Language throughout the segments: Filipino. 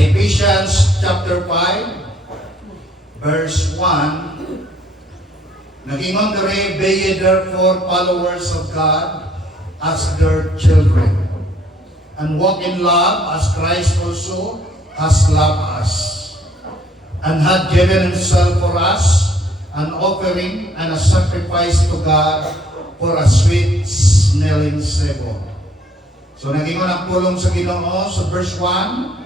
Ephesians chapter 5, verse 1, nagingon dere, be ye therefore followers of God as their children, and walk in love as Christ also has loved us, and had given himself for us, an offering and a sacrifice to God for a sweet-smelling savour. So nagingon ang pulong sa Ginoo sa verse 1,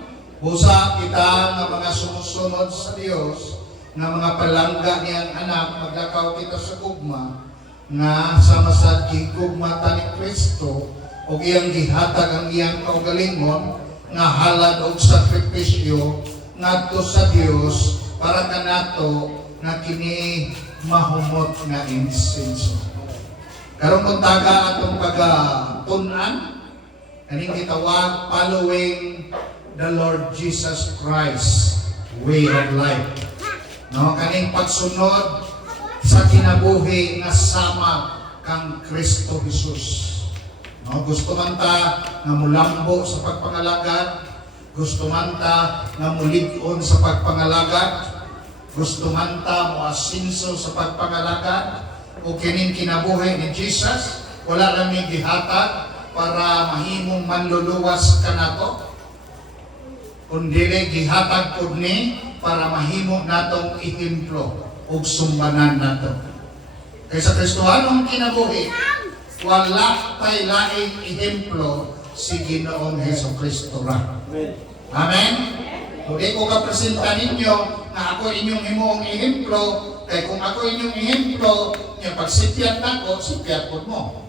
busa kita nga mga sumusunod sa Dios, nga mga palangga niyang anak, maglakaw kita sa gugma, nga sama sa gigugma ta ni Kristo, o iyang gihatag ang iyang kaugalingon, nga halad og sakripisyo, ngadto sa Dios, para kanato, nga kini mahumot nga insenso. Karong kuntaga atong pagatunan, kaning gitawag following the Lord Jesus Christ way of life. No, kaning pagsunod sa kinabuhi nga sama kang Kristo Jesus. No, gusto man ta nga mulambo sa pagpangalagad, gusto man ta nga mulig-on sa pagpangalagad, gusto man ta moasinso sa pagpangalagad, o kining kinabuhi ni Jesus, wala lang ni gihatag para mahimong manluluwas kanato, kundi gihatag pud ni para mahimo natong ihemplo ug sumbanan nato. Kaysa Kristohanong kinabuhi, wala tay laing ihemplo si Ginoong Hesukristo ra. Amen. Kung di ko kapresenta ninyo na ako inyong himuong ihemplo, kay kung ako inyong ihemplo, yung pagsipyat nako, sipyat pud mo.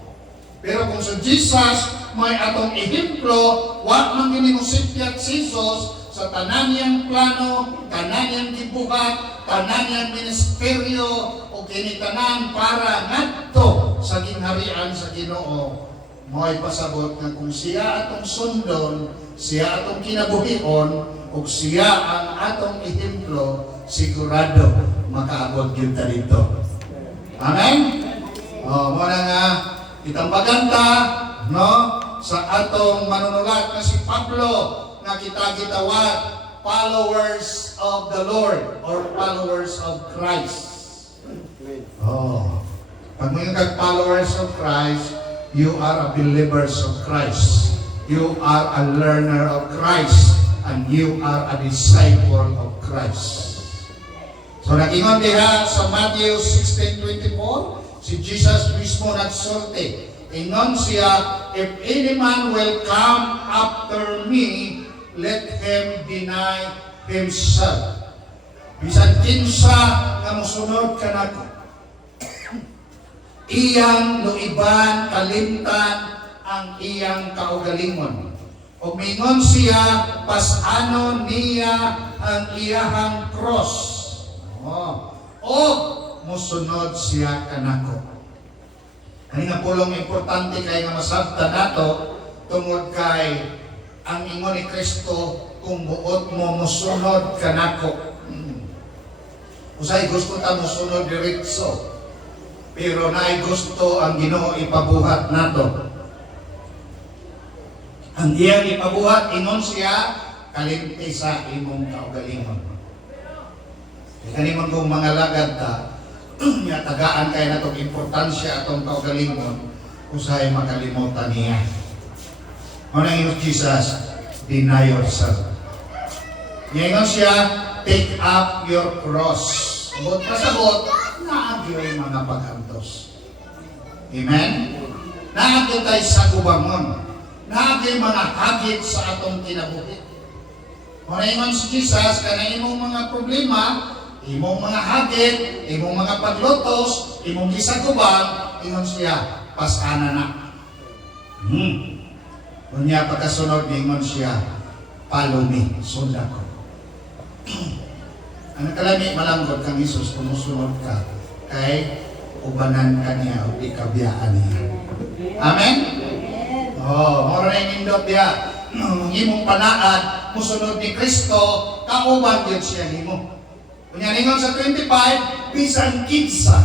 Pero kung sa Jesus may atong ihemplo, wa man gini mo sipyat si Jesus sa tanan niyang plano, tanan niyang gibuhat, tanan niyang ministeryo, o kinitanan para ngadto sa gingharian sa Ginoo. Mo'y pasabot nga kung siya atong sundon, siya atong kinabuhion, o siya ang atong ihemplo, sigurado makaabot yun ta dito. Amen? O, muna nga, itang maganda, no, sa atong manunulat na si Pablo, na kita gitawag followers of the Lord or followers of Christ. Oh, pag may followers of Christ, you are a believers of Christ. You are a learner of Christ, and you are a disciple of Christ. So nagingon diha sa Matthew 16:24, si Jesus mismo nagsulti. Ingon siya, if any man will come after me, let him deny himself. Bisan kinsa nga mosunod kanako, iyang luiban, kalimtan ang iyang kaugalingon. O mingon siya, pasanon niya ang iyahang cross. O mosunod siya kanako. Ani nga pulong importante kay nga masabta nato tungod kay ang ingon ni Kristo, kung buot mo mosunod kanako. Usay gusto ta mosunod diretso, pero naay gusto ang Ginoo ipabuhat nato. Ang iyang ipabuhat, ingon siya, kalimti sa imong kaugalingon. Kani man kung mga lagad ta, nga tagaan kay natong importansya atong kaugalingon, usay makalimutan niya. Ano yung Jesus? Deny yourself. Ngayon siya, take up your cross. Sabot na sabot, naagyo yung mga pag-antos. Amen? Naagyo tayo sa kubangon. Naagyo yung mga hagit sa atong kinabuhi. Ano yung si Jesus, kanang imong mga problema, imong mga hagit, imong mga paglotos, imong gisagubang, ingon siya, pasana na. Unya pagkasunod, ingon siya, follow me, sundan ko. Ang kalami malangkot kang Isus, kumusunod ka, kay ubanan ka niya o ikabiyaan niya. Amen? Mora na yung indot niya. Imong panaad, musunod ni Kristo, kauban yun siya nimo. Kunya ningon sa 25, bisan kinsa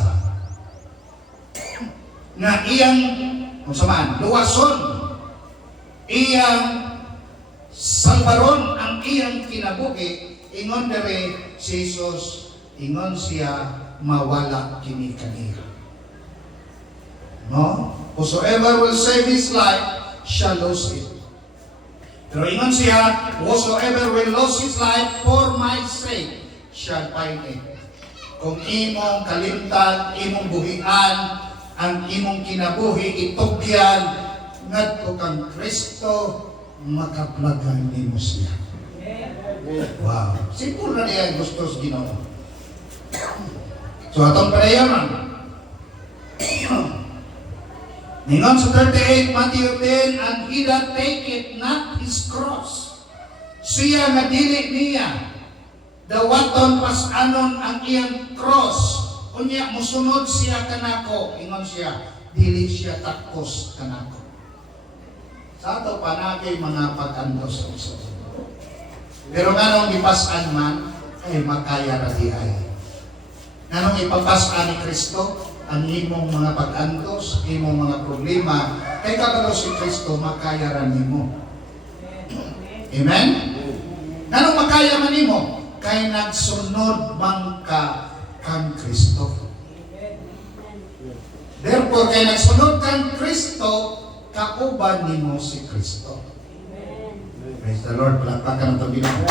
na iyang, kung saan, luwason, iyang salbaron ang iyang kinabuhi, ingon dere si Jesus, ingon siya mawala kini kaniya. No? Whosoever will save his life shall lose it. Pero ingon siya, whosoever will lose his life for my sake shall find it. Kung imong kalimtan, imong buhian, ang imong kinabuhi, itugyan, ngadto kang Kristo, makaplagan nimo siya. Wow. Simple na niya gusto sa Ginoo. So atong panayaman. Ningon sa 38, Matthew 10, and he that taketh not his cross, siya nga dili niya, dawaton pas anon ang iyang cross, unya musunod siya kanako, ingon siya, dili siya takos kanako. Sa ato panagay mga pag-andos. Pero nganong ipasan man, ay makaya ra di ay. Nganong ipapasan ni Kristo, ang imong mga pag-antos, imong mga problema, kay kabalo si Kristo, makaya ra nimo. Amen? Nganong makaya man nimo? Kay nagsunod man ka kang Kristo. Therefore, kay nagsunod kang Kristo, kauban nimo si Kristo. Praise the Lord. Palakpakan ang Panginoon.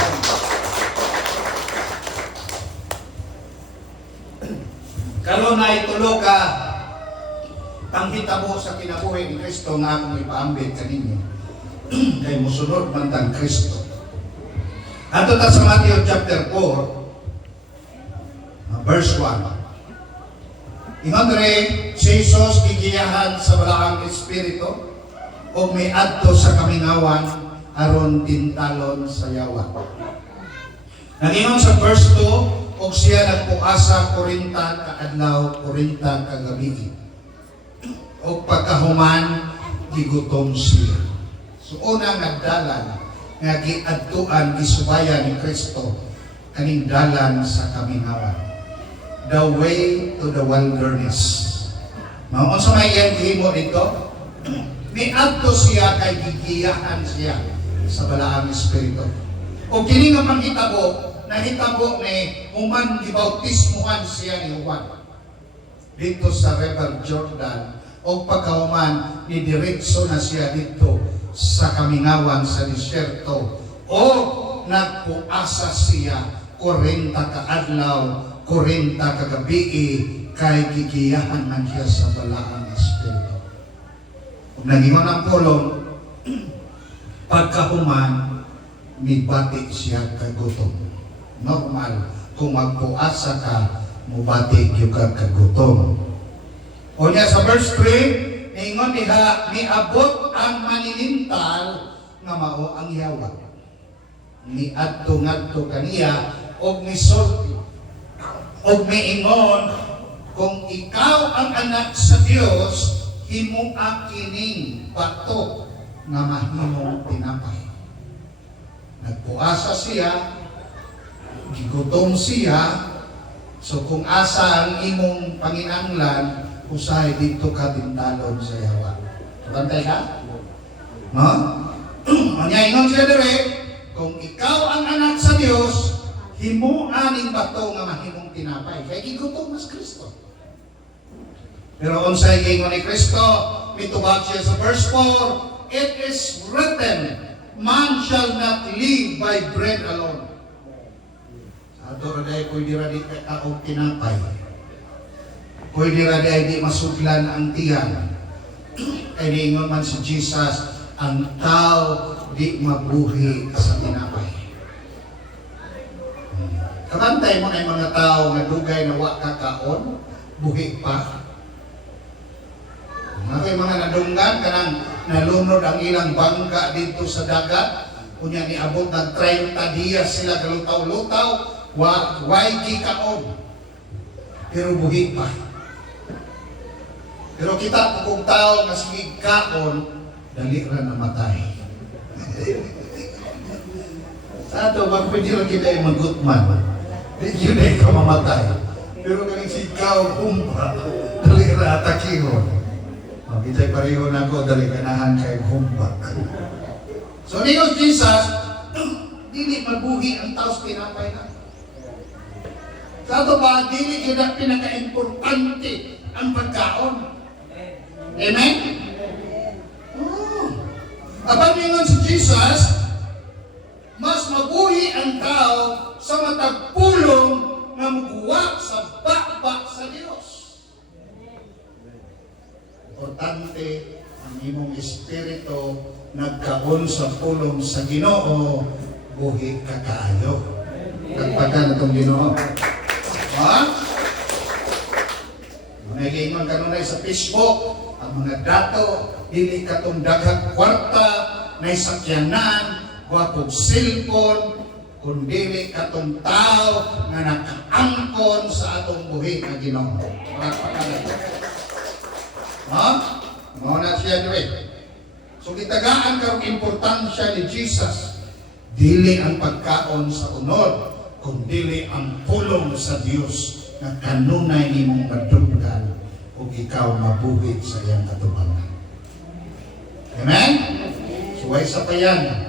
Karon na itulo ka panghitabo sa kinabuhi ni Kristo nga akong ipaambit kaninyo. Kay musunod man tang Kristo. Ato ta sa Matthew chapter 4, verse 1. Ingon re, si Jesus gigiyahan sa balaang espiritu o may adto sa kamingawan aron tintalon sa yawa. Nangingon sa verse 2, og siya nagpuasa 40 ka adlaw, 40 ka gabi. Og pagkahuman gigutom siya. So una nga dalan nga giadtuan gisubayan ni Kristo kaning dalan sa kamingawan. The way to the wilderness. Mao unsa may iyang gihimo dito? Miadto siya kay gigiyahan siya sa balaang espiritu. O kini nga panghitabo, nahitabo ni human gibautismuhan siya ni Juan dito sa River Jordan, o pagkahuman ni diretso na siya dito sa kamingawan sa disyerto, o nagpuasa siya 40 ka adlaw, 40 ka gabi, kay gigiyahan man siya sa balaang espiritu. Kung nagingon ang pulong, pagkahuman, mibati siya kagutom. Normal, kung magpuasa ka, mubati yung kagutom. O niya sa verse 3, ingon niya, niabot ang maninintal nga mao ang yawa. Niadto-ngadto kaniya, og misulti. Og miingon, kung ikaw ang anak sa Dios, himuha kining bato nga mahimong tinapay. Nagpuasa siya, gigutom siya, so kung asa ang imong panginanglan, usay dito ka tintalon sa yawa. Bantay ka? No? Manyaingon siya dire, kung ikaw ang anak sa Dios, himuan ning bato nga mahimong tinapay. Kaya gigutom mas Kristo. Pero unsay gingon ni Kristo, mitubag siya sa verse 4, it is written, man shall not live by bread alone. Ato raday pwede raday kaog tinapay. Pwede raday di masudlan ang tiyan. Kaya diingon man si Jesus, ang tao di mabuhi sa tinapay. Kabantay mo ay mga tao nga dugay na wa kakaon, buhi pa. Mga nadunggan kanang nalunod ang ilang bangka dito sa dagat, kunya niabot ng 30 dias sila galutaw-lutaw, way gikaon. Pero buhi pa. Pero kita kung tao nga sige kaon, dali ra namatay. Sa ato, magpwede lang kita yung magutman. Hindi yun ay kamamatay. Pero kaning sigaw, kumpa, dali ra atakihon. Kita'y pareho na ko, dali kanahan kay kumpa. So, niyo Jesus, dili mabuhi ang taos tinapay na. Sa ito ba, dili yun pinaka-importante ang pagkaon. Amen? Abang ningon si Jesus, mas mabuhi ang tao sa matagpulong na muguwa sa bakba sa Diyos. Importante ang imong espiritu nagkaon sa pulong sa Ginoo, buhi ka kaayo. Nagpagan itong Ginoo. Ha? Naging kanunay sa Facebook, ang mga dato, dili katong daghang kwarta, na sakyanan, wapog cellphone, kundi katong tao nga nakaangkon sa atong buhi na Ginoo. Pagpakalan. Ha? Muna siya doon. So kitagaan karong importansya ni Jesus, dili ang pagkaon sa unod, kundi ang pulong sa Dios na kanunay nimong madugdan kung ikaw mabuhi sa iyang katubangan. Amen? So ay sa payan,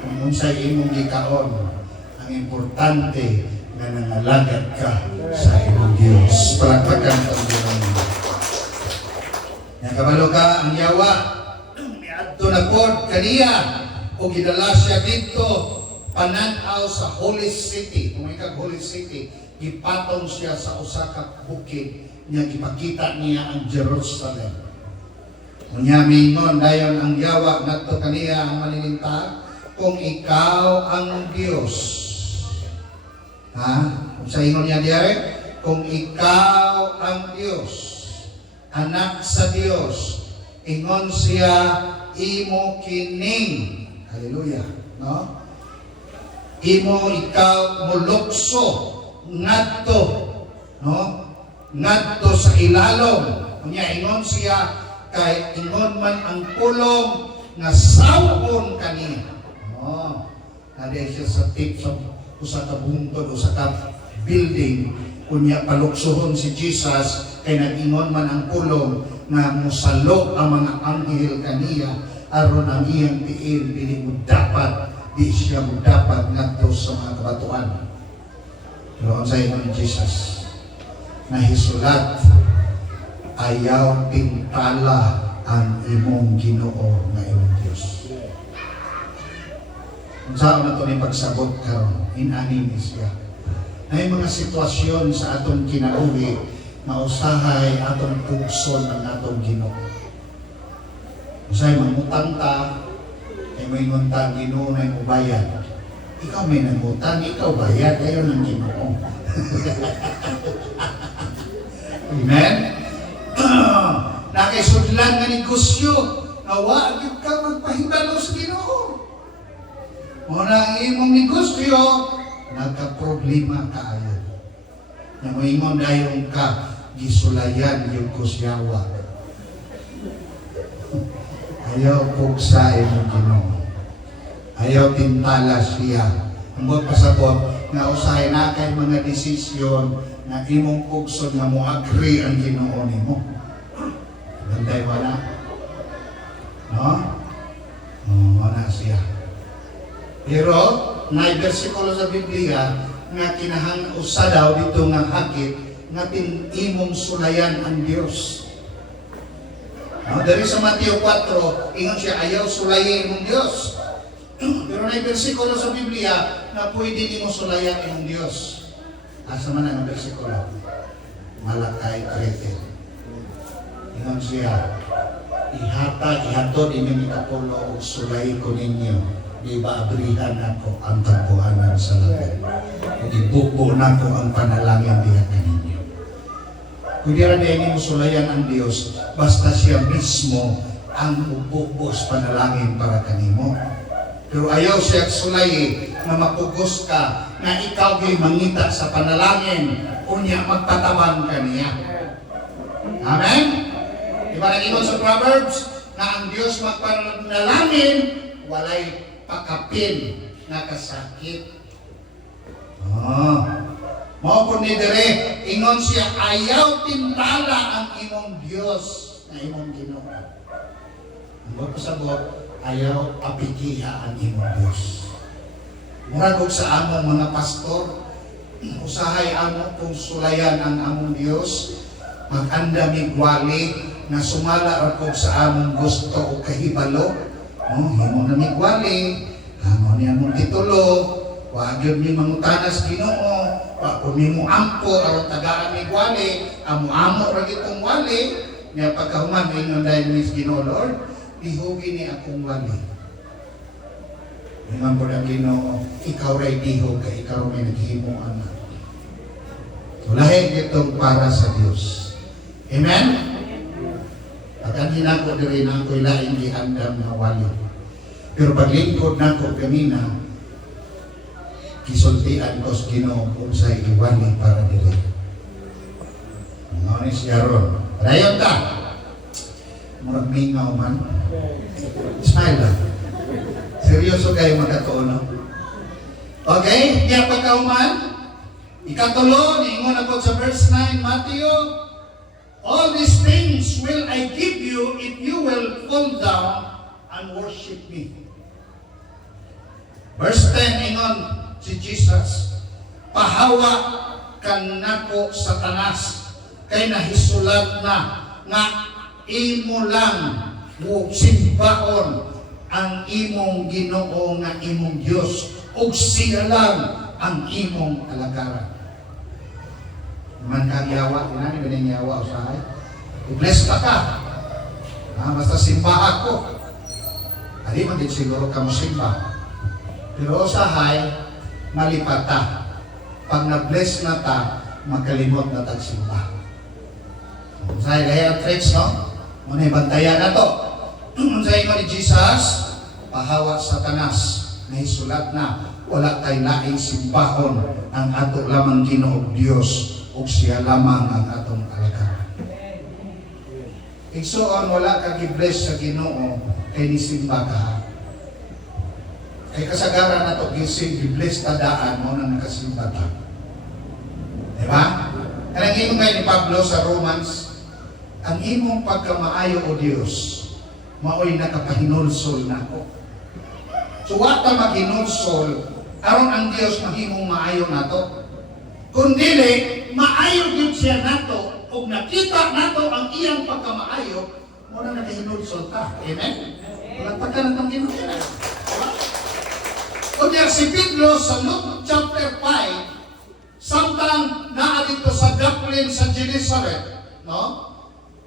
kung unsay imong gikaon, ang importante na nangalagad ka sa imong Dios. Palagpagan sa Diyos. Nakabalo ka ang yawa, miadto na pod kaniya, o gidala siya dito, pananaw sa Holy City. Kung ikag Holy City, ipatong siya sa usa ka bukid niya, ipakita niya ang Jerusalem. Unya mingon dayon ang yawa ngadto kaniya ang manininta, kung ikaw ang Dios. Ha? Kung sa ingon niya diare, kung ikaw ang Dios, anak sa Dios, ingon siya imo kining. Hallelujah. No? Imo ikaw mulukso ngadto, no? Ngadto sa ilalom. Unya ingon siya kay ingon man ang pulong nga sawon kaniya. No. Nade siya sa tip sa usa ka bungtod, usa ka building. Unya paluksohon si Jesus kay nag-ingon man ang pulong nga musalok ang mga anghel kaniya aron ang iyang tiil dili mo dapat, di siya mo dapat ngadto sa mga kabatuan. Pero ang sayo ni Jesus, nahisulat, ayaw pintala ang imong Ginoo nga imong Dios. Kung saan na ito ni pagsabot karon, in-anin siya. May mga sitwasyon sa atong kinabuhi, mausahay atong pugson ng atong Ginoo. Usay mangutang ta, ay may nguntang Ginoo na ubayad. Ikaw may nangutang, ikaw bayad, ayon ang Ginoo. Amen? Nakaisudlan nga negosyo, nawa agad ka magpahibalo sa Ginoo. Muna ang imong negosyo, nagka-problema kaayo. Na moingon dayon ka, gisulayan yung kusyawa. Ayaw pugsa imong Ginoo. Ayaw tintala siya. Ang buot pasabot, nga usahay na kay mga desisyon na imong pugson nga mo agree ang Ginoo nimo. Banday wala. No? Wala siya. Pero, na bersikulo sa Biblia nga kinahang usa daw dito nga hakit nga imong sulayan ang Dios. Dari sa Mateo 4, ingon siya ayaw sulayan imong Dios. Pero na bersikulo sa Biblia na pwede nimo sulayan imong Dios. Asa man ang bersikulo? Malakay 3. Ingon siya, ihatod inyong ikapulo o sulay ko ninyo. Di ba abrihan ako ang kabuhanan sa langit? Ibubo na ko ang panalangin diha kaninyo. Kung di rin mo sulayan ang Diyos, basta siya mismo ang ububos panalangin para kanimo. Pero ayaw siya sulay na mapugos ka na ikaw ay mangita sa panalangin unya magpatabang kaniya. Amen? Diba nag-ingon sa Proverbs na ang Diyos magpanalangin walay pakapin na kasakit. Mao po ni dire, ingon siya, ayaw tintala ang imong Diyos na imong Ginoo. Ang pasabot, ayaw apikiha ang imong Diyos. Murag og sa among mga pastor, usahay amo kung sulayan ang among Dios, maganda migwali na sumala ako sa among gusto o kahibalo. Himo na migwali, amo niya mong titulo, wag yun mi mangutanas Ginoo, wag ko mi mo ampo aron tagaan migwali, amo ra gitong wali, niya pagkahuman ingon dahil mis Ginoo Lord, ihugi ni akong wali. Ingon po ng Ginoo, ikaw ray dihog ka, ikaw may naghimo anak. So lahi itong para sa Dios. Amen? At ang hinako diri na ako'y laing gihandam na wali. Pero paglingkod na ko kanina, kisultian ko sa Ginoo kung sa iwali para diri. Ano ni siya ron? Rayon ka! Murag mingaw man. Smile lang. Seryoso kayo magkatuon, no? Okay? Kaya pagkauman, ikatulo, niingon ako sa verse 9, Matthew, all these things will I give you if you will fall down and worship me. Verse 10, ingon si Jesus, pahawa kang nako Satanas, kay nahisulat na nga imo lang mo simbaon ang imong Ginoo nga imong Dios ug siya lang ang imong alagaran. Man kang yawa, tinani ba niyang yawa usahay? I-bless ka ka. Basta simba ako. Ali man din siguro ka mo simba. Pero usahay, malipat ta. Pag na-bless na ta, magkalimot na tagsimba. Usahay, kaya ang tricks, no? Muna bantayan na to. Unsay ingon ni Jesus, pahawa Satanas, na isulat na, wala tay laing simbahon ang ato lamang Ginoo Dios ug siya lamang ang atong alagaran. Igsoon wala ka gi-bless sa Ginoo kay nisimba ka. Kay kasagaran nato gising gi-bless ta daan mo nang nakasimba ta. Di ba? Kanang ingon ni Pablo sa Romans, ang imong pagkamaayo o Dios mao'y nakapahinulsol na ako. So wata maghinulsol, aron ang Dios mahimong maayo nato. Kundili, maayo din siya nato, ug nakita nato ang iyang pagkamaayo, muna nakahinulsol ta. Amen? Palagpakan na itong Ginoo. O diya si Pedro sa Luke chapter 5, samtang naa dito sa Gaplin sa Genesaret, no?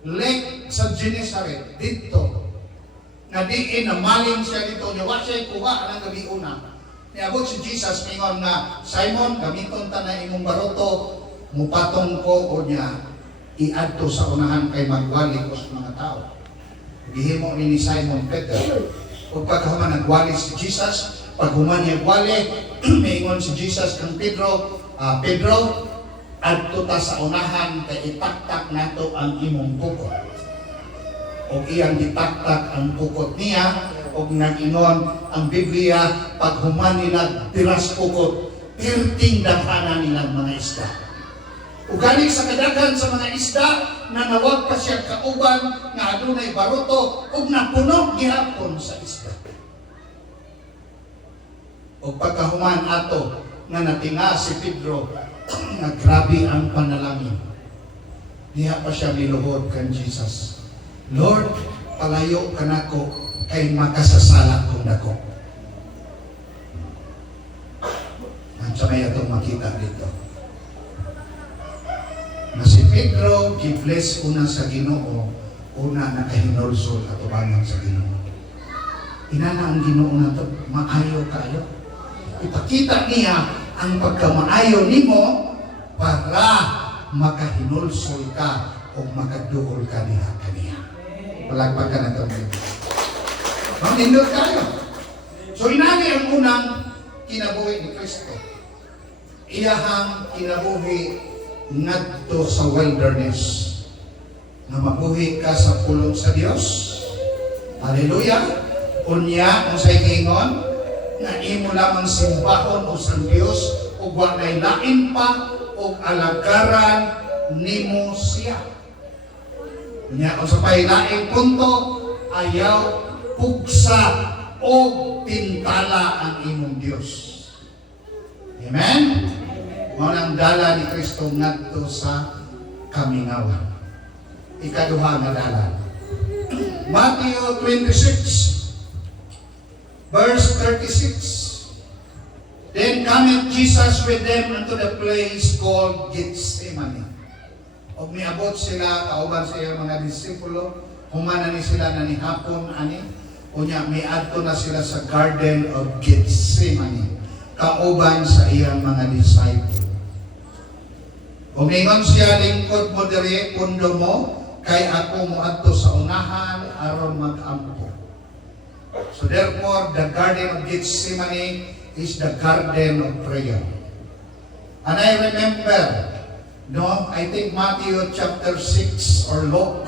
Lake sa Genesaret, dito, na diin na maling siya dito niya, wa siya kuha ng gabi una. Niabot si Jesus, mingon nga, Simon, gamiton ta na imong baroto, mupatong ko o niya, iadto sa unahan kay magwali ko sa mga tao. Gihimo ni Simon Peter. Kung pagkahuman nagwali si Jesus, paghuman niya gwali, mingon si Jesus kang Pedro, Pedro, adto ta sa unahan kay itaktak nato ang imong bukod. O iyang gitaktak ang bukod niya, o nag-ingon ang Biblia, paghuman nila tiras bukod, 13 daghanan nilang mga isda. O galing sa kadaghan sa mga isda, na nawag pa siya kauban, nga adunay baruto, o napuno gihapon sa isda. O pagkahuman ato, nga natinga si Pedro, nga grabe ang panalangin. Diha pa siya miluhod kan Jesus. Lord, palayo ka nako kay makasasala kong nako. Ang samay itong makita dito. Na si Pedro, gi-bless una sa Ginoo, una nakahinulsol at ubangan sa Ginoo. Inana ang Ginoo na ito, maayo kayo. Ipakita niya ang pagkamaayo nimo para makahinulsol ka o makaduol ka niya kaniya. Palagpagan na ito. Mamindot kayo. So inani ang unang kinabuhi ni Kristo. Iyahang kinabuhi ngadto sa wilderness. Na mabuhi ka sa pulong sa Dios. Hallelujah. Unya, kung sa'y kingon, na imo lamang simbahon o sa Dios o walay lain pa o alagaran nimo siya. Nya kung sa pailaing punto, ayaw pugsa o pintala ang imong Dios. Amen? Mao nang dala ni Kristo ngadto sa kamingawan. Ikaduha nga dala. Matthew 26 verse 36. Then cometh Jesus with them unto the place called Gethsemane. Og miabot sila kauban sa iyang mga disipulo, humana ni sila na ni hapon ani, unya miadto na sila sa Garden of Gethsemane, kauban sa iyang mga disciple. Og ningon siya, lingkod mo diri, pundo mo, kay ako moadto sa unahan aron mag-ampo. So therefore, the Garden of Gethsemane is the garden of prayer. And I remember, I think Matthew chapter 6 or Luke,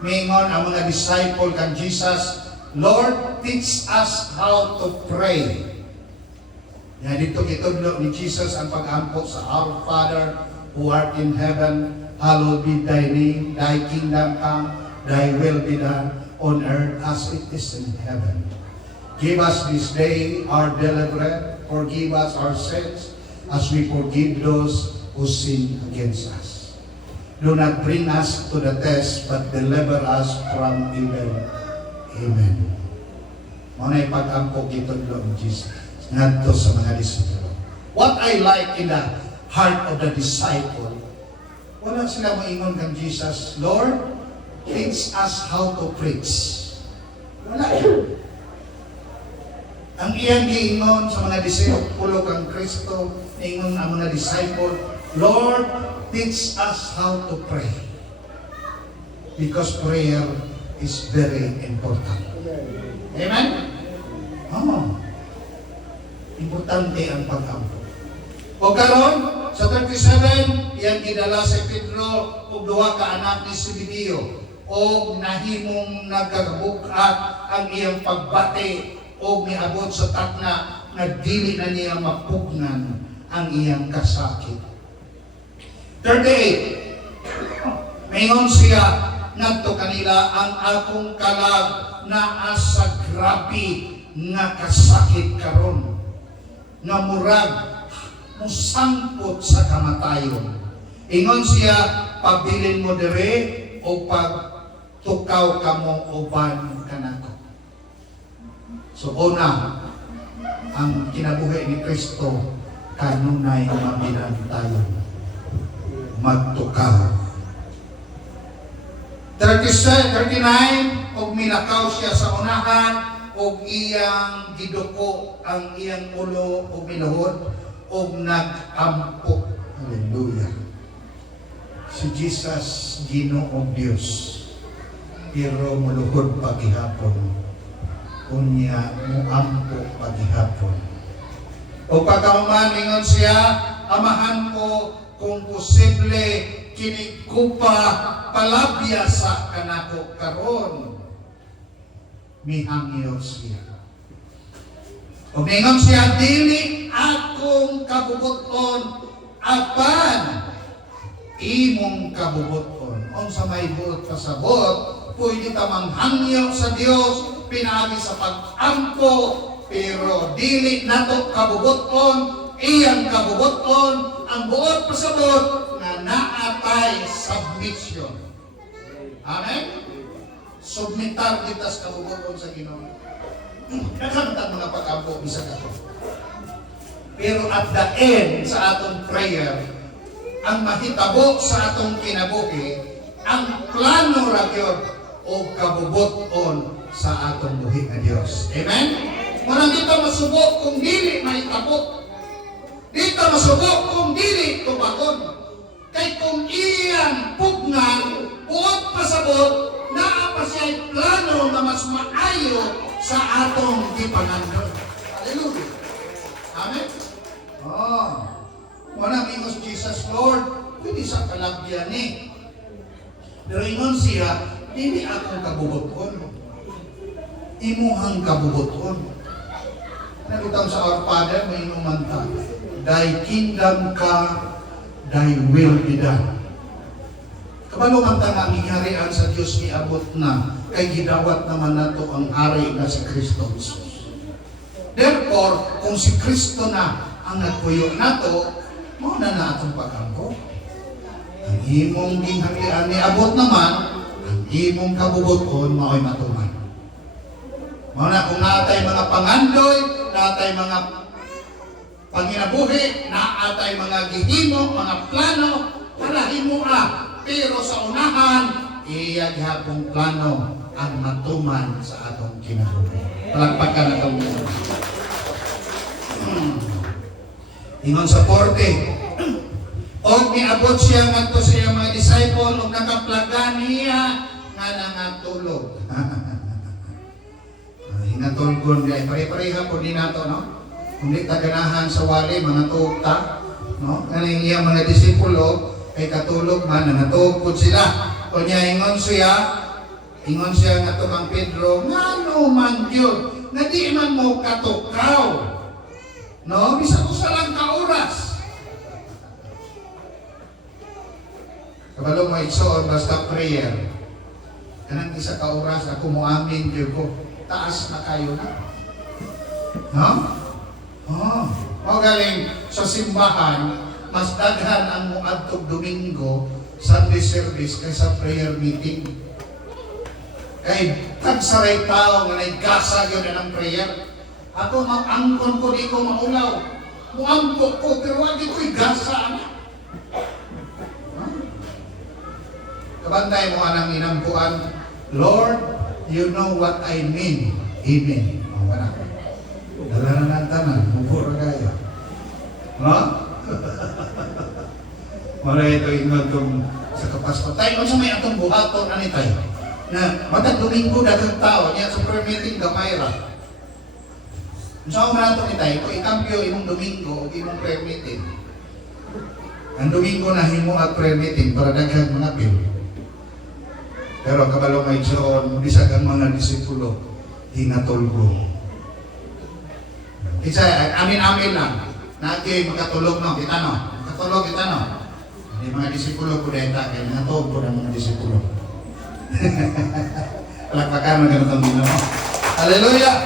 mingon ang mga disciple kan Jesus, Lord, teach us how to pray. Yan dito kitudlo ni Jesus ang pag-ampo sa Our Father who art in heaven, hallowed be thy name, thy kingdom come, thy will be done on earth as it is in heaven. Give us this day our daily bread, forgive us our sins as we forgive those who sin against us. Do not bring us to the test, but deliver us from evil. Amen. Manay pag-ampo kitudlo ni Jesus ngadto sa mga disipulo. What I like in the heart of the disciple, wala sila maingon kang Jesus, Lord, teach us how to preach. Wala yan. Ang iyang giingon sa mga disipulo kang Kristo, ingon ang mga disciple, Lord, teach us how to pray. Because prayer is very important. Amen? Oh. Importante ang pag-ampo. O karon sa 37, iyang gidala si Pedro ug duha ka anak ni Zebedeo og nahimong nagkabukat ang iyang pagbati og miabot sa takna nga dili na niya mapugnan ang iyang kasakit. 38. Mayroon siya ngadto kanila, ang akong kalag naa sa grabe nga kasakit karon nga murag musangpot sa kamatayon. Ingon siya, pabilin mo dire o pagtukaw kamo uban kanako. So una, ang kinabuhi ni Kristo kanunay mabilang tayo magtukaw. 39, og minakaw siya sa unahan, og iyang giduko ang iyang ulo og minuhod og nag-ampo. Hallelujah. Si Jesus Ginoong Dios, pero muluhod pagihapon. Unya muampo pagihapon. O pagkauman mingon siya, amahan ko kung posible kinikupa palabya sa kanako karon. Mihangyo siya. O mingon siya, dili akong kabubuton apan imong kabubuton. On sa may buot pasabot, pwede ta manghangyo sa Dios pinaagi sa pag-ampo, pero dili nato kabubuton, iyang kabubuton, ang buot pasabot nga naatay submission. Amen? Submitar kita sa kabubuton sa Ginoo. Nakantang mga pag-ampo bisag ako. Pero at the end sa atong prayer, ang mahitabo sa atong kinabuhi, ang plano ra gyud o kabubuton sa atong buhi nga Dios. Amen? Muna dito masubok kung dili mahitabo. Dito masubok kung dili tubagon. Kay kung iyang pugnan, buot pasabot, naa pa siya'y plano na mas maayo sa atong gipanandon. Hallelujah. Amen? Oh. Wala mingos Jesus, Lord, pwede sa kalabyan ni. Pero ingon siya, hindi akong kabubuton. Imuhang kabubuton. Nagutang sa Our Father, may inumanta, thy kingdom come, thy will be done. Kabalo man ta nga giharian sa Dios miabot na, kay gidawat naman nato ang hari na si Kristo Jesus. Therefore, kung si Kristo na ang nagpuyo nato, mo na atong pagkampo. Ang imong ginghalian ni abot naman, ang imong kabubuton mao'y matuman. Mao na kung naatay mga pangandoy, naatay mga panginabuhi, naatay mga gihimo, mga plano, para himua. Pero sa unahan, iya gihapong plano ang matuman sa atong kinabuhi. Palagpakan na kami. Ingon sa 40, og niabot siya ngadto sa iyang mga disciple og nakaplagan niya nga nangatulog. Hinatulgon kay pare-pareha po din nato, no? Kundi taganahan sa wali mga tuta, no? Kaning iyang mga disipulo kay katulog man nangatugod sila. Kunya ingon siya nga tumang Pedro, ngano man gyud nga di man mo katukaw. No, bisa usa lang ka oras. Kabalo mo igsoon basta prayer. Kanang isa ka oras ako mo amin gyud ko. Taas na kayo na. No? Oh, magaling sa simbahan, mas daghan ang muadtog Domingo Sunday service kaysa prayer meeting. Kay tagsaray tao nga naigasa yun ng prayer. Ako mag-angkon ko, di ko maulaw. Muampo ko, pero hindi ko igasa. Kabantay mo anang inampuan, Lord, you know what I mean. Amen. Wala. Dala na ng tanan, mupura kaya. No? Wala ito ingon itong sa kapasko. Tayo, sa may atong buhaton, ano tayo? Na matag Domingo, dagang tao, niya sa prayer meeting, gamay ra. Sa ako man ito tayo, kung ikampyo imong Domingo o imong prayer meeting, ang Domingo na himo at prayer meeting para daghang mga pil. Pero kabalo may igsoon, bisag ang mga disipulo, hinatulgo. Isa, amin-amin lang. Nagi makatulog no, kita no. Makatulog kita no. Hindi mga disipulo po deta, kaya nangatog po ng mga disipulo. Palakpakan mo ganun ang Ginoo. Hallelujah!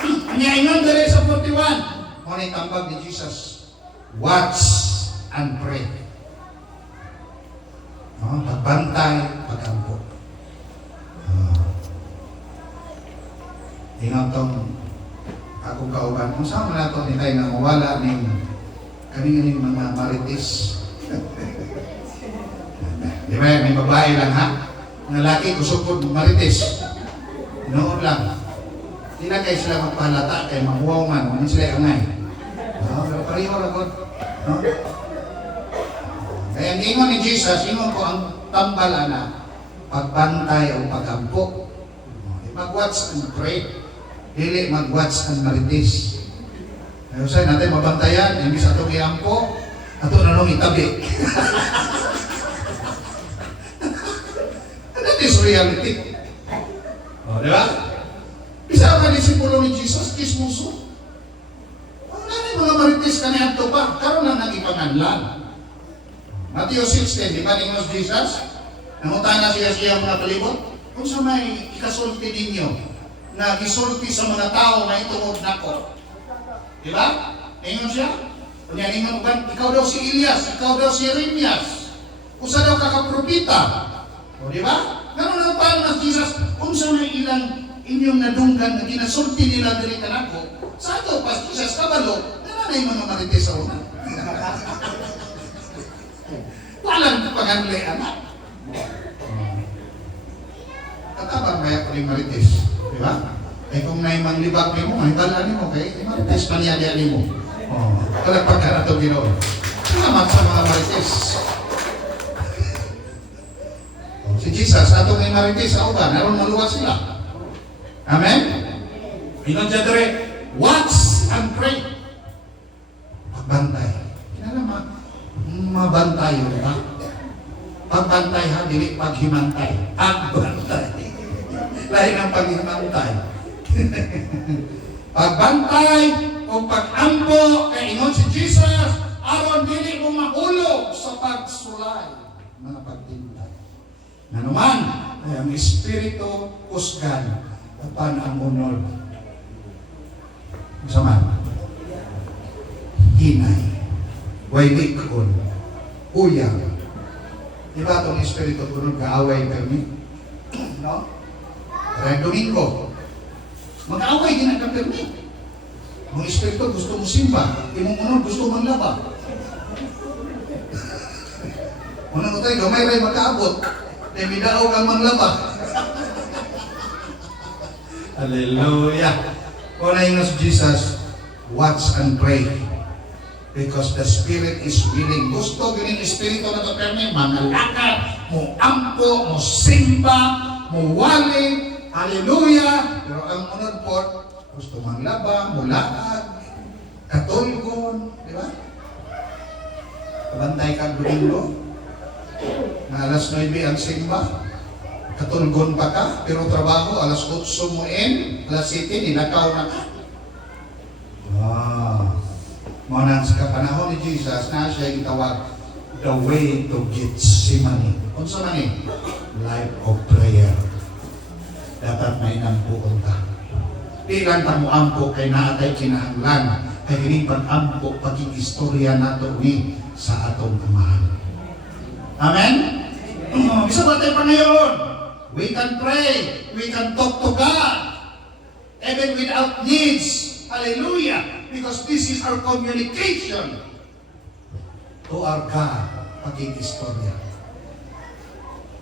Kanya ingon dali sa 41. Muna yung tambag ni Jesus. Watch and pray. Pagbantay, pagampo. Ingon tong akong kauban. Kung saan mo na ito nitay nga mawala ng kaning mga marites. Di ba? May babae lang ha? Ng laki kusupod marites. Noon lang. Di na kayo sila magpahalata kay mahuwaw man. Ano sila angay? Pero pareho ragot. Kaya ang ingon ni Jesus, ingon ko ang tambal na pagbantay o pagampo. Mag-watch and pray. Dili mag-watch and marites. Kaya usay natin mabantayan, hindi sa itong iampo, ato na nung itabi. That is reality. Di ba? Isa ka disipulo ni Jesus, kismuso. Ang nanay mga marites kaniyang to pa, karoon lang ng ipanganlan. Matthew 16, di ba ningos Jesus? Nangutana siya mga palibot, kung sa may ikasulti ninyo, na gisulti sa mga tao na itungod nako. Di ba? Ingon siya? Kunya ingon ba, ikaw daw si Elias, ikaw daw si Jeremias. Usa daw kakapropita. O di ba? Ganun ang paano na Jesus, kung sa may ilang inyong nadunggan na ginasulti nila diri kanako, sa ato pas Jesus kabalo, na yung mga marites sa una. Walang paghanli anak. Katabang maya ko yung marites. Di ba? Eh kung naimang libak ni mo, ay balaan mo kay marites paniya ni mo. Kalagpagkan na ito Ginoo. Salamat sa mga marites. Si Jesus, atong yung marites sa uban, naroon maluwas sila. Amen? Ingon siya dere, watch and pray. Pagbantay. Kinala mabantay yun ba? Pagbantay ha, dili paghimantay. Pagbantay. Lain ang paghimantay. Pagbantay o pag-ampo kay ingon si Jesus, aron dili mo mahulog sa pagsulay mga pagtinday. Nanuman ay ang Espiritu kusgan apan ang unod. Sama. hinay, way likon, uyang. Diba itong Espiritu Kunod kaaway kami? No? Karang Domingo, mag-away din ang kami. Ang Espiritu gusto mo simba, imong unod gusto mong laba. Unang utay, gamay rin magkaabot, na midao kang manglaba. Hallelujah. Kung na yung Jesus, watch and pray. Because the Spirit is willing. Gusto galing Espiritu na ito, pero may mangalakad, mo ampo, mo simba, mo wali, hallelujah. Pero ang unod po, gusto manglaba, mo lakad, katulgon, di ba? Kabantay ka Domingo, na alas 9 ang simba, katulgon pa ka, pero trabaho, alas 8 mo alas 7, ninakaw na ka. Wow. Muna sa kapanahon ni Jesus na siya itawag the way to Gethsemane. Kung sa mani? Life of prayer. Dapat may nampuon ka. Di lang ka mo ampo kay naatay kinahanglan. Kay hining pag-ampo, pag-istorya nato ni sa atong amahan. Amen? Bisa ba tayo pa ngayon? We can pray. We can talk to God. Even without needs. Hallelujah. Because this is our communication to our God, paging istorya.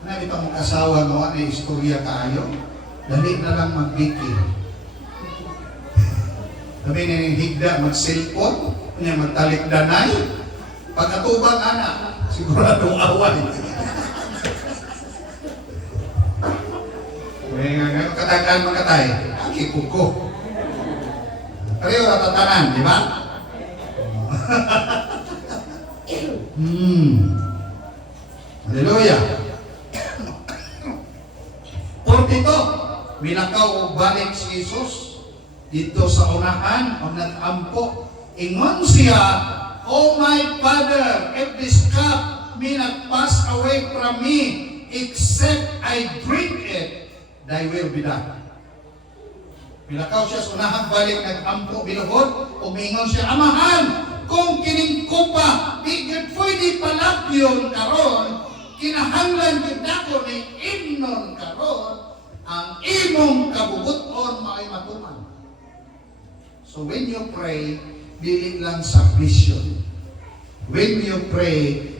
Ano itong asawa mo, ano yung istorya kaayo? Dali na lang magbikil. Sabi na yung higda, mag-cellphone, kanya magtalik-danay, pag-atubang anak, siguradong away. Ngayon katagaan makatay, akipuko. Pareho ratatanan, di ba? Hallelujah. 42, minakaw o balik si Jesus dito sa unahan o nag-ampo. Ingon siya, "Oh my Father, if this cup may not pass away from me, except I drink it, thy will be done." Pinakaw siya sa unahang balik, nag-ampo, binuhod, umingon siya, "Amahan, kung kining kupa, di gud pwede palagyon karon, kinahanglan gud nako ni imnon karon, ang imong kabubuton maay matuman." So when you pray, dili lang submission. When you pray,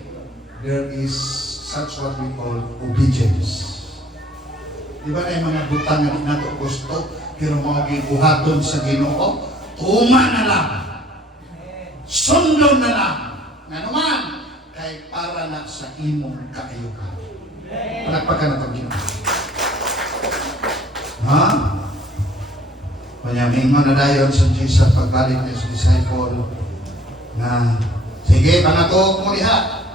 there is such what we call obedience. Di ba na yung mga butang na nato gusto, pero mga gibuhaton sa Ginoo, tuma na lang. Sundon na lang. Nga naman, kay para na sa imong kaayuhan. Palagpagan na itong Ginoo. Ha? Panyamingon na dayon sa Jesus pagbalik niya sa disciple na, "Sige, pangato mo diha.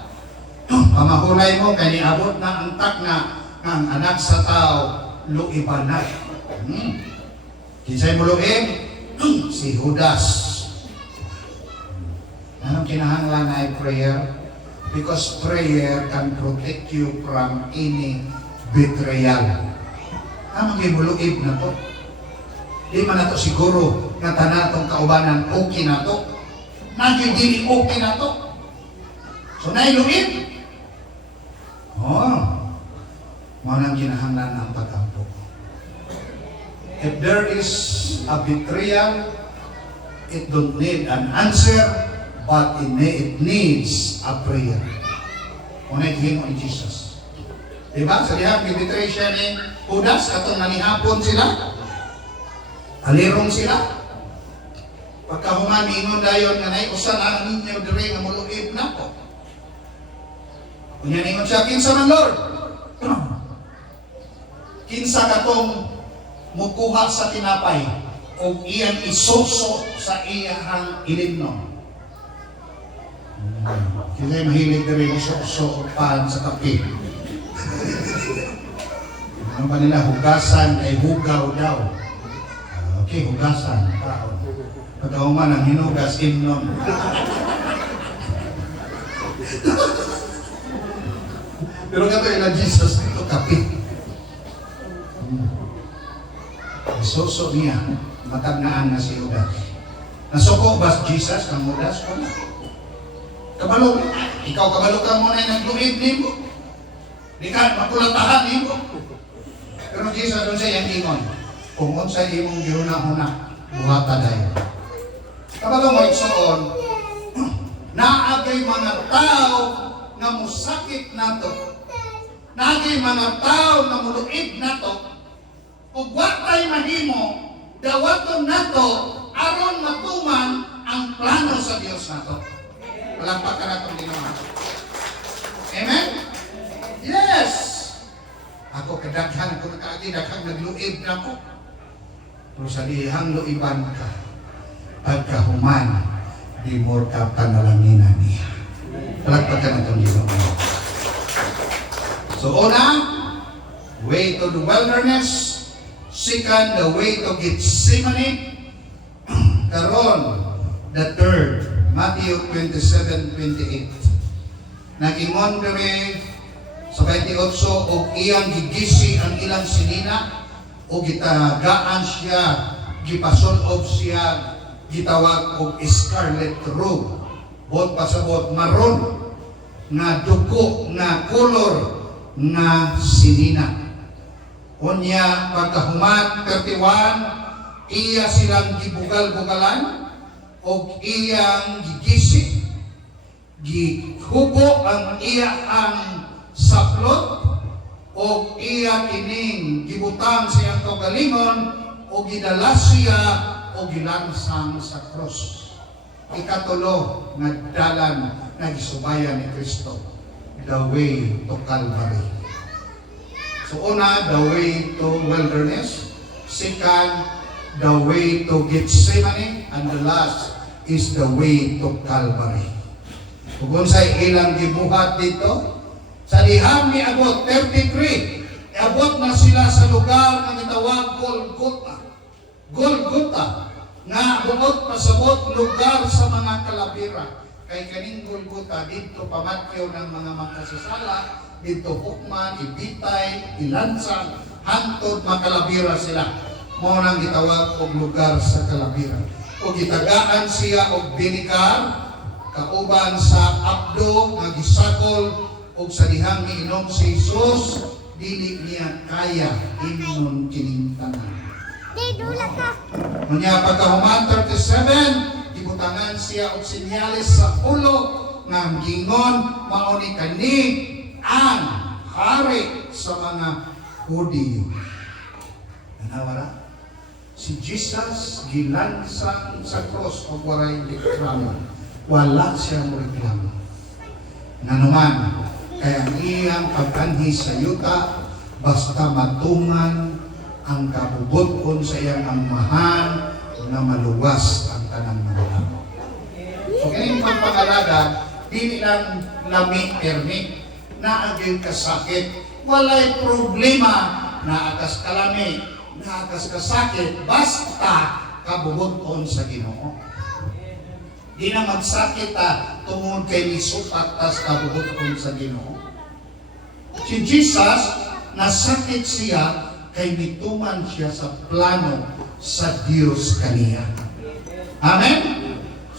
Pamahulay mo, kay niabot na ang tak na ang anak sa tao, luibanay." Kinsay mo luib? Si Judas. Anong kinahanglan ay prayer? Because prayer can protect you from any betrayal. Anong gimuluib na to? Di man na to siguro nga tanatong kaubanan okay na to. Nagigili okay na to. So nailuib? Manang kinahanglan ang pag-ampo. If there is a betrayal, it don't need an answer, but it needs a prayer. Unay hingo ni Jesus. Diba? Sa diha, betray siya ni Judas, katong nanihapon sila. Alirong sila. Pagkahuman, ingon dayon nga nay usan ang ninyo diri nga muluib na ko. Kunya ningon siya, "Kinsa man Lord?" "Kinsa katong mukuha sa tinapay o iyang isuso sa iyang ilimnon." Kina'y mahilig na rin isuso o pan sa kape. Ano ba nila? Hugasan ay hugaw daw. Okay, hugasan. Pagkahuman ang hinugas, imnon. Pero nga ito ilang Jesus, ito kape. Isuso niya, matagnaan na si Judas. Nasuko ba Jesus kang mudas? Wala. Kabalo, ikaw kabalo ka muna yung nagluib nimo. Di ka makulatahan nimo. Pero Jesus doon siya yung ingon. Kung sa imong gihuna-huna, buhata dayon. Kabalo mo igsoon, naagay mga tao na musakit nato. Naagay mga tao na muluib nato. Ug wa tay mahimo, dawaton nato aron matuman ang plano sa Dios nato. Palakpakan natong Ginoo. Amen? Yes! Ako kadaghan ako nakaagi, daghang nagluib na ako. Pero sa dihang luiban ka, pagkahuman, di mo ka panalanginan niya. Palakpakan natong Ginoo. So una, way to the wilderness. Second, the way to Gethsemane. Karon, the third, Matthew 27:28. Nagingon kami sa 28 og iyang gigisi ang ilang sinina o gitagaan siya, gipasulob siya, gitawag og scarlet robe. Bot pasabot maron nga dugo nga color nga sinina. Unya pagkahuman 31, iya silang gibugal-bugalan o iyang gigisi, gihubo ang iya ang saplot o iya kining gibutang siyang kaugalingon o gidala siya o gilansang sa cross. Ikatulo nga dalan na gisubayan ni Kristo, the way to Calvary. So una, the way to wilderness. Second, the way to Gethsemane. And the last is the way to Calvary. Kung sa'y ilang gibuhat dito, sa dihang ni abot 33, abot na sila sa lugar na gitawag Golgotha. Golgotha, nga buot pasabot lugar sa mga kalabira. Kay kaning Golgotha, dito pamatyo ng mga makasasala, dito hukman, ibitay, ilansang, hantod, makalabira sila. Mo nang gitawag og lugar sa kalabira. O gitagaan siya og binikar, kauban sa abdo, nga gisakol, og sa dihang miinom si Jesus, dili niya kaya inon kining tanan. Unya pagkahuman 37, gibutangan siya og sinyalis sa ulo, nga gingon, mauni kani, ang hari sa mga Hudiyo. Nanawara? Si Jesus gilansang sa cross o waray reklamo. Wala siya mo reklamo. Nanuman, kaya iyang pagkanhi sa yuta, basta matungan ang kabubuton sa iyang amahan na maluwas ang tanang mga. So kanyang pagpangalaga, di lang lami-permi, naagil kasakit, walay problema, naakas kalami, naakas kasakit, basta kabubuton sa Ginoo. Di na magsakit tungod kay nisupat tas kabubuton sa Ginoo. Si Jesus, nasakit siya kay mituman siya sa plano sa Dios kaniya. Amen?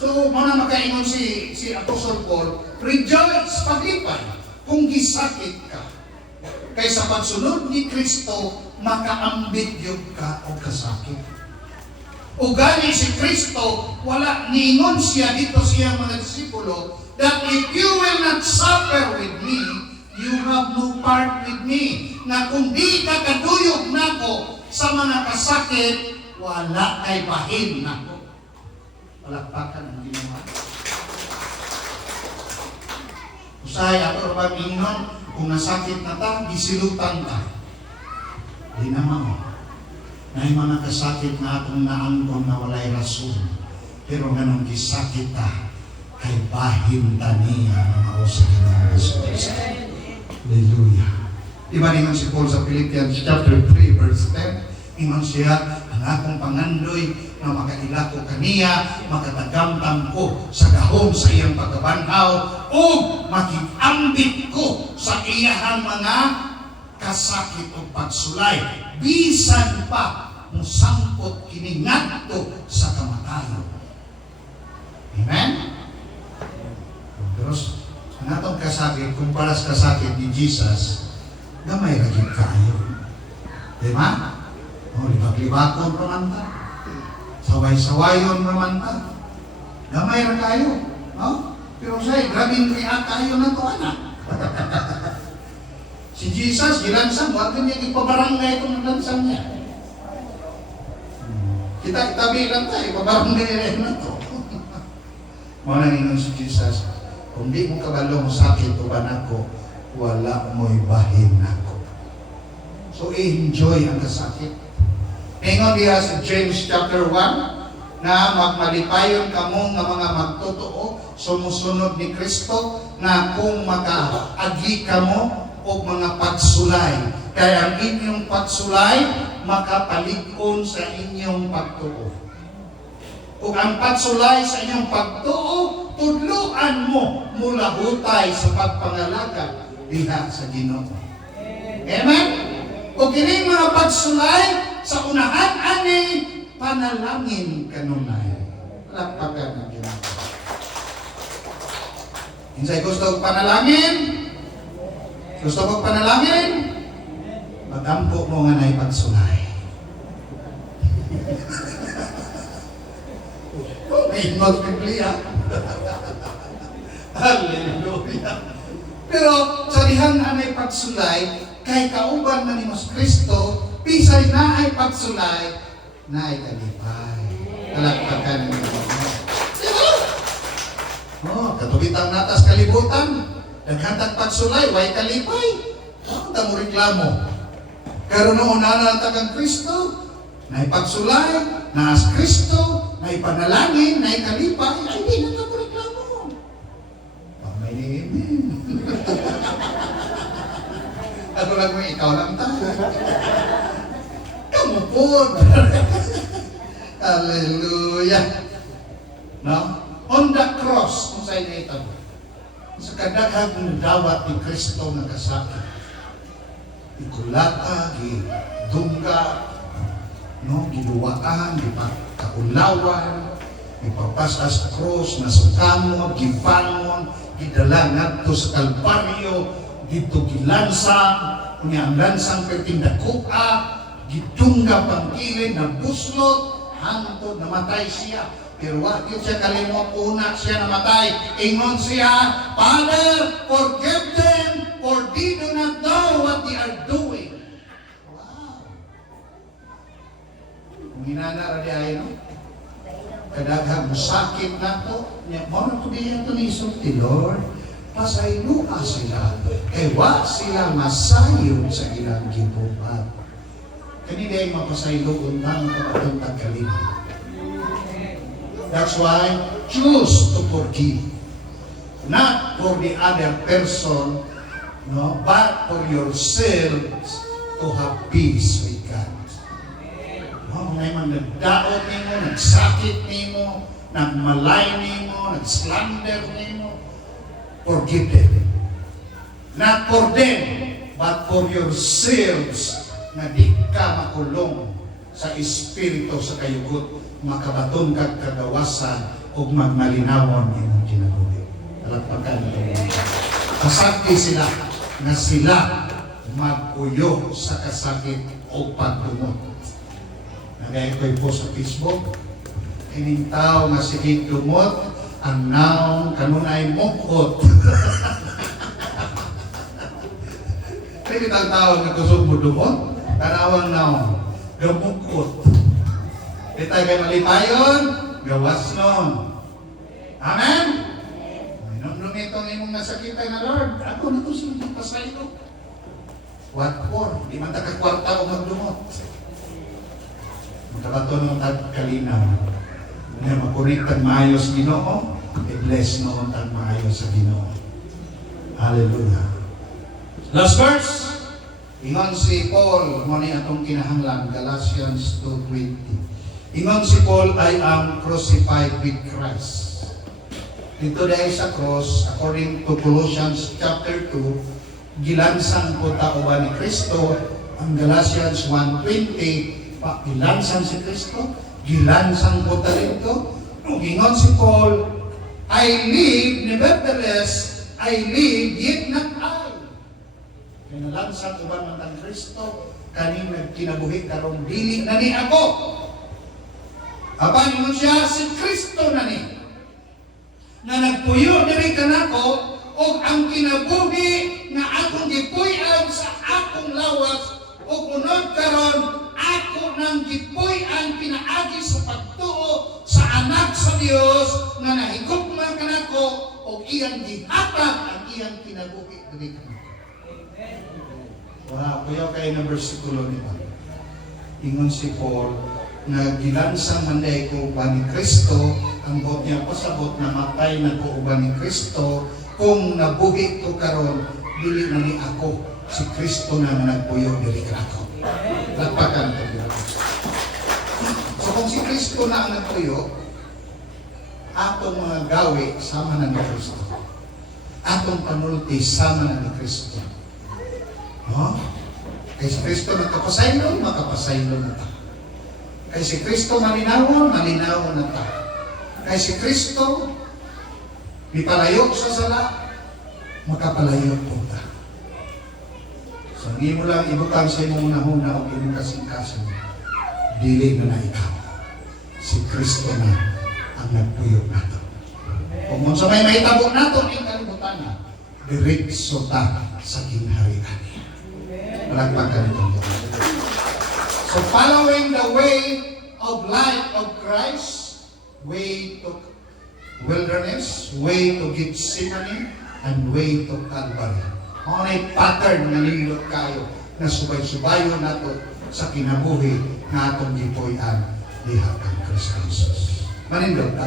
So, muna makaingon si Apostle Paul, rejoice, paglipay, kung gisakit ka. Kay sa pagsunod ni Kristo, makaambit yun ka o kasakit. O gani si Kristo, wala ningon siya dito siya mga disipulo, that if you will not suffer with me, you have no part with me. Na kung di ka kaduyog nako sa mga kasakit, wala kay bahin nako. Palakpakan ang ginawa. Usay ato ba ingon, kung nasakit na ta, gisilutan ta. Di naman. Na yung mga kasakit na atong naangkon na walay rason. Pero ganun gisakit ta, kay bahin ta niya na mausa ng Jesus. Hallelujah. Diba naman si Paul sa Philippians chapter 3 verse 10, ingon siya, ang akong pangandoy na makailako kaniya, makatagamtam ko sa gahom sa iyang pagkabanhaw, o makikambit ko sa iyahang mga kasakit o pagsulay. Bisan pa musangkot kiningadto sa kamatayon. Amen? Pero ang atong kasakit, kumpara sa kasakit ni Jesus, gamay ragin kayo. Di ba? O, libag-libakon naman ta. Saway-sawayon naman ta. Gamay ra kayo. No? Pero sa'yo, grabing kaya kayo na to, anak. Si Jesus, gilansang, wag niya ipabarangay kung lansang niya. Kita itabi lang tayo, ipabarangay rin na to. Mga nanginon si Jesus, kung di mo kabalo mo sakit o ako, wala mo'y bahin ako. So, enjoy ang kasakit. Ingon diya sa James chapter 1, na magmalipayon kamo nga mga magtotoo, sumusunod ni Kristo, na kung makaagi kamo o mga pagsulay. Kaya ang inyong pagsulay, makapalikon sa inyong pagtuo. Kung ang pagsulay sa inyong pagtuo, tudluan mo mula hutay sa pagpangalaga diha sa Ginoo. Amen? Kung kini mga pagsulay, sa unahan ani, panalangin kanunay. Lakpakan na Ginoo. Insay gusto kong panalangin? Gusto kong panalangin? Magampo mo nga na pagsulay. Ingot Biblia. Hallelujah. Pero sa dihan anay pagsulay, kay kauban na ni Mas Kristo, pisay na ay pagsulay, na ay kalipay. Kalakpakan ng Ginoo. Oh, katubitang natas kalibutan. Naghatag pagsulay, way kalipay. Ano mo reklamo? Karon noon na tagang Kristo, na pagsulay, na as Kristo, na panalangin, na kalipay, ay hindi na mo reklamo. May amen. Ako lang mo, ikaw lang tayo. Kamu po. Hallelujah. No? On the cross, kung sa'yo na ito, sa kadaghang ng dawat ni Kristo na kasakit, ikulata, gidungga, no, giluwaan, gipakaulawan, ipapasas sa cross, nasukamo, gibangon, gidala ngadto sa Kalbaryo, dito gilansang, kunya ang lansang perting dakuha, gidungga pangkilid, nabuslot, hangtod, namatay siya. Pero wakil siya kalimot, una siya namatay. Ingon siya, Father, forgive them, for they do not know what they are doing. Wow. Kung hinana rin ay, no? Kadaghang sakit na to, niya, mo to diyan to ni sulti, Lord, pasayluha sila. Kaya wa sila masayod sa ilang gibuhat. Kanina ay mapasayloon ng kapatong tagkalina. That's why, choose to forgive. Not for the other person, no, but for yourselves to have peace with God. No, may man nagdaot nimo, nagsakit nimo, nagmalay nimo, nagslander nimo, forgive them. Not for them, but for yourselves na di ka makulong sa espiritu sa kayugot, makabaton kag kagawasan ug magmalinawon imong kinabuhi. Palakpakan niyo. Kasakti sila na sila mag-uyo sa kasakit o pagdumot. Nagay ko'y po sa Facebook, ining tao nga sige dumot, ang naong kanunay mukot. Kaya ang tao nga kusog mo dumot, kanawang naong gamukot. Di tayo kayo malipayon, gawas nun. Amen? Nung itong imong nasakitan na Lord, ako na ito silang pasaylo. What for? Di man takakwarta o magdumot. Magkabato ng tagkalinaw. Kung makuritag maayos Ginoo, i-bless noon tag maayos sa Ginoo. Hallelujah. Last verse. Ingon si Paul, mo ni atong kinahanglan, Galatians 2:20. Ingon si Paul, I am crucified with Christ. Dito dahil sa cross, according to Colossians chapter 2, gilansang po tauban ni Kristo. Ang Galatians 1:20, gilansang si Kristo, gilansang po talento. Ingon si Paul, I live, nevertheless, I live, yet not I. Kinalansang uban man ang Kristo, kaning nagkinabuhi karong dili na ni ako. Apan mo siya si Kristo na ni. Na nagpuyo diri kanako og ang kinabuhi nga akong gipuy-an sa akong lawas og unod karon ako nang gipuy-an pinaagi sa pagtuo sa anak sa Dios nga nahigugma kanako og iyang gihatag ang iyang kinabuhi diri kanako. Wala, kuya kayo ng versikulo ni Juan. Ingon si Paul, na gilansang manday ko uban ni Kristo, ang buot niya pasabot na matay na ko uban ni Kristo, kung nabuhi ko karon dili na ni ako, si Kristo na nagpuyo dili kanako. Lagpakan ko dito. So kung si Kristo na ang nagpuyo, atong mga gawi sama na ni Kristo. Atong panulti sama na ni Kristo. No? Kay si Kristo nagkapasaylo, makapasaylo na ta. Kay si Kristo malinawon, malinawon na ta. Kay si Kristo mipalayo sa sala, makapalayo po ta. So hindi mo lang ibutang sa imong unahuna o imong kasing-kasing. Dili na ikaw. Si Kristo na ang nagpuyog nato. Kung sa may mahitabo nato, ang kalibutan na, diretso ta sa kinaharian. Malagpagan ito. So following the way of life of Christ, way to wilderness, way to Gethsemane, and way to Calvary. Ang pattern na nindot kayo na subay-subayo nato sa kinabuhi na atong gipuy-an diha kang Kristo Jesus. Manindot ka?